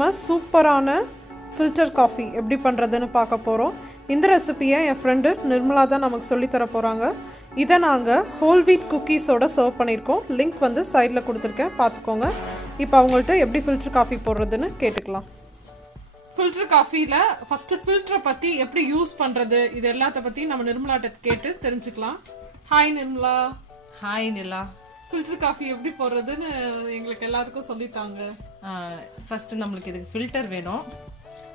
நம்ம சூப்பரான filter coffee எப்படி பண்ணுறதுன்னு பார்க்க போகிறோம். இந்த ரெசிபியை என் ஃப்ரெண்டு நிர்மலா தான் நமக்கு சொல்லித்தர போகிறாங்க. இதை நாங்கள் ஹோல் வீட் குக்கீஸோடு சர்வ் பண்ணியிருக்கோம். லிங்க் வந்து சைடில் கொடுத்துருக்கேன், பார்த்துக்கோங்க. இப்போ அவங்கள்ட்ட எப்படி ஃபில்டர் காஃபி போடுறதுன்னு கேட்டுக்கலாம். ஃபில்டர் காஃபியில் ஃபஸ்ட்டு ஃபில்டரை பற்றி எப்படி யூஸ் பண்ணுறது இது எல்லாத்த பற்றி நம்ம நிர்மலாட்ட கேட்டு தெரிஞ்சுக்கலாம். ஹாய் நிர்மலா. ஹாய் நிலா. ஃபில்டர் காஃபி எப்படி போடுறதுன்னு எங்களுக்கு எல்லாருக்கும் சொல்லித்தாங்க. ஃபர்ஸ்ட் நம்மளுக்கு இதுக்கு ஃபில்டர் வேணும்.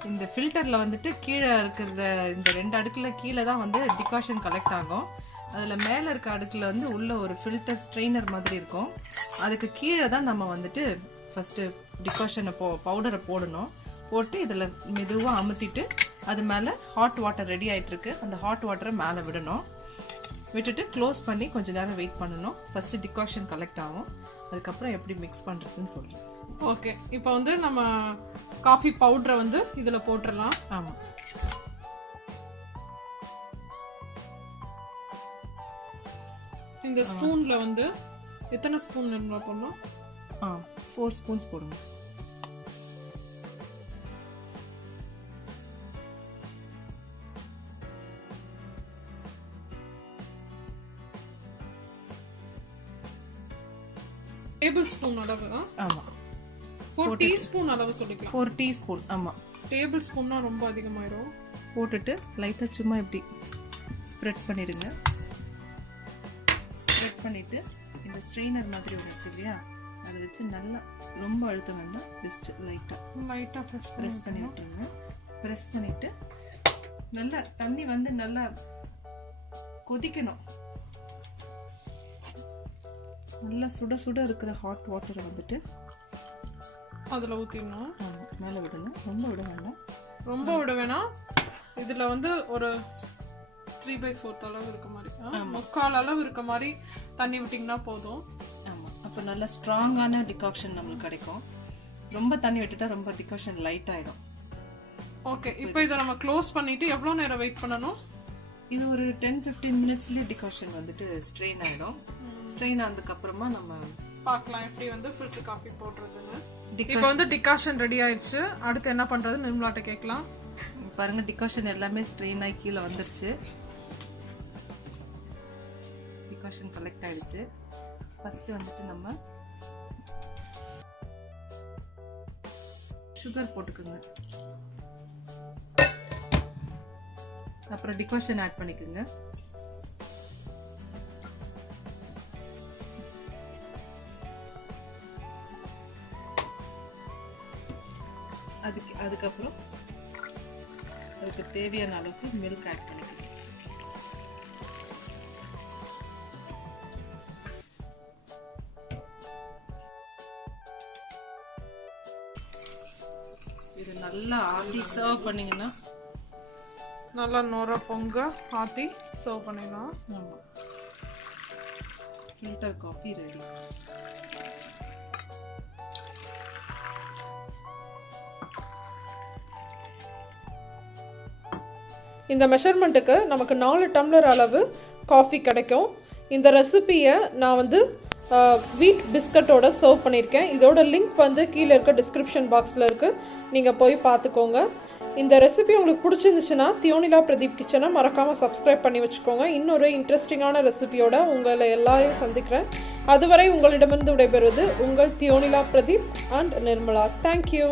இந்த ஃபில்டரில் வந்துட்டு கீழே இருக்கிற இந்த 2 அடுக்கில் கீழே தான் வந்து டிகாஷன் கலெக்ட் ஆகும். அதில் மேலே இருக்க அடுக்கில் வந்து உள்ள ஒரு ஃபில்டர் ஸ்ட்ரெயினர் மாதிரி இருக்கும். அதுக்கு கீழே தான் நம்ம வந்துட்டு ஃபஸ்ட்டு டிகாஷனை பவுடரை போடணும். போட்டு இதில் மெதுவாக அமுத்திட்டு அது மேலே ஹாட் வாட்டர் ரெடி ஆகிட்டுருக்கு. அந்த ஹாட் வாட்டரை மேலே விடணும். விட்டுட்டு க்ளோஸ் பண்ணி கொஞ்சம் நேரம் வெயிட் பண்ணணும். ஃபஸ்ட்டு டிகாஷன் கலெக்ட் ஆகும். அதுக்கப்புறம் எப்படி மிக்ஸ் பண்ணுறதுன்னு சொல்கிறேன். ஓகே, இப்போ வந்து நம்ம காஃபி பவுடரை வந்து இதில் போட்டுடலாம். ஆமாம், இந்த ஸ்பூனில் வந்து எத்தனை ஸ்பூன் என்ன பண்ணோம்? 4 ஸ்பூன்ஸ் போடுங்க. டேபிள் ஸ்பூன் அளவு. ஆமாம், 4 டீஸ்பூன் அளவு சொல்லிக்கலாம். 4 டீஸ்பூன். ஆமாம், டேபிள் ஸ்பூன்னா ரொம்ப அதிகமாயிடும். போட்டுட்டு லைட்டாக சும்மா இப்படி ஸ்ப்ரெட் பண்ணிடுங்க. ஸ்ப்ரெட் பண்ணிவிட்டு இந்த ஸ்ட்ரெயினர் மாதிரி ஒன்று இருக்கு இல்லையா, அதை வச்சு நல்லா ரொம்ப அழுத்த வேண்டாம், ஜஸ்ட் லைட்டாக ப்ரெஸ் பண்ணி விட்டுருங்க. ப்ரெஸ் பண்ணிவிட்டு நல்லா தண்ணி வந்து நல்லா கொதிக்கணும். நல்லா சுட சுட இருக்கிற ஹாட் வாட்டரை வந்துட்டு அதில் ஊற்றிடணும். மேலே விடணும், ரொம்ப விட வேண்டாம். ரொம்ப விட வேணாம். இதில் வந்து ஒரு 3/4 அளவு இருக்க மாதிரி, 3/4 அளவு இருக்க மாதிரி தண்ணி விட்டிங்கன்னா போதும். ஆமாம், அப்போ நல்லா ஸ்ட்ராங்கான டிகாக்ஷன் நம்மளுக்கு கிடைக்கும். ரொம்ப தண்ணி விட்டுட்டா ரொம்ப டிகாக்ஷன் லைட் ஆகிடும். ஓகே, இப்போ இதை நம்ம க்ளோஸ் பண்ணிவிட்டு எவ்வளோ நேரம் வெயிட் பண்ணணும்? இது ஒரு 10-15 மினிட்ஸ்லேயே டிகாக்ஷன் வந்துட்டு ஸ்ட்ரெயின் ஆகிடும். ஸ்ட்ரெயின் ஆனதுக்கு அப்புறமா நம்ம பார்க்கலாம் எப்படி வந்து ஃபில்டர் காஃபி போடுறதுன்னு. இப்போ வந்து டிகாஷன் ரெடி ஆயிடுச்சு. அடுத்து என்ன பண்றது நிர்மலாட்ட கேட்கலாம். பாருங்க, டிகாஷன் எல்லாமே ஸ்ட்ரெயின் ஆகி கீழே வந்துருச்சு. டிகாஷன் கலெக்ட் ஆயிடுச்சு. ஃபர்ஸ்ட் வந்துட்டு நம்ம சுகர் போட்டுக்குங்க. அப்புறம் டிகாஷன் ஆட் பண்ணிக்கோங்க. அதுக்கப்புறம் அதுக்கு தேவையான அளவுக்கு மில்க் ஆட் பண்ணிக்கணும். இது நல்லா ஆத்தி சர்வ் பண்ணீங்கன்னா நல்லா நோர பொங்க ஆத்தி சர்வ் பண்ணிடலாம். ஆமாம், ஃபில்டர் காஃபி ரெடி. இந்த மெஷர்மெண்ட்டுக்கு நமக்கு 4 டம்ளர் அளவு காஃபி கிடைக்கும். இந்த ரெசிபியை நான் வந்து வீட் பிஸ்கட்டோட சர்வ் பண்ணியிருக்கேன். இதோட லிங்க் வந்து கீழே இருக்க டிஸ்கிரிப்ஷன் பாக்ஸில் இருக்குது, நீங்கள் போய் பார்த்துக்கோங்க. இந்த ரெசிபி உங்களுக்கு பிடிச்சிருந்துச்சுன்னா தியோனிலா பிரதீப் கிச்சனை மறக்காமல் சப்ஸ்கிரைப் பண்ணி வச்சுக்கோங்க. இன்னொரு இன்ட்ரெஸ்டிங்கான ரெசிபியோட உங்களை எல்லாரையும் சந்திக்கிறேன். அதுவரை உங்களிடமிருந்து விடைபெறுவது உங்கள் Theonila Pradeep and Nirmala. Thank you.